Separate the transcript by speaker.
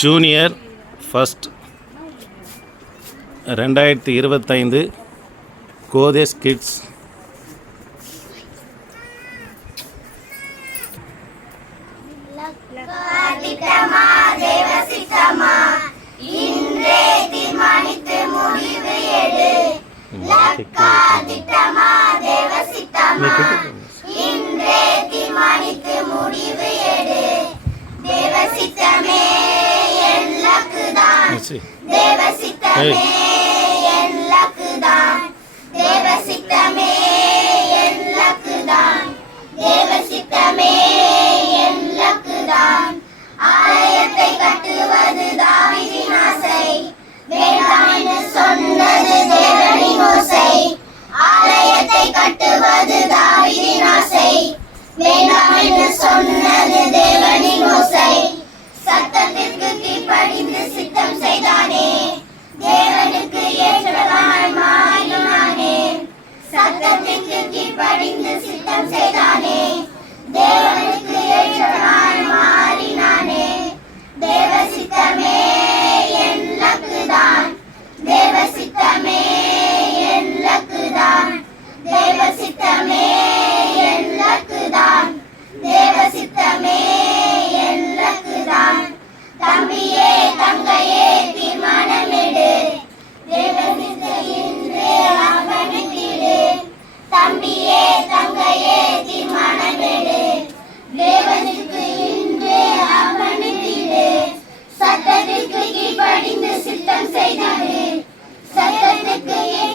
Speaker 1: Junior first ரெண்டாயிரத்தி இருபத்தைந்து கோதேஸ் கிட்ஸ்.
Speaker 2: திட்டமா தேவசி தேவசித்தமே என் லக்குதான். தேவசித்தமே என் லக்குதான். தேவசித்தமே என் லக்குதான். ஆலயத்தை கட்டுவது தாவிதின் ஆசை வேண்டாம் சொன்னது தேவனின் ஓசை. ஆலயத்தை கட்டுவது தாவிதின் ஆசை வேண்டாம் சொன்னது புத்தி படிந்து சித்தம் செய்தானே தேவ சித்தம் செய்தானே சத்தனுக்கு ஏன்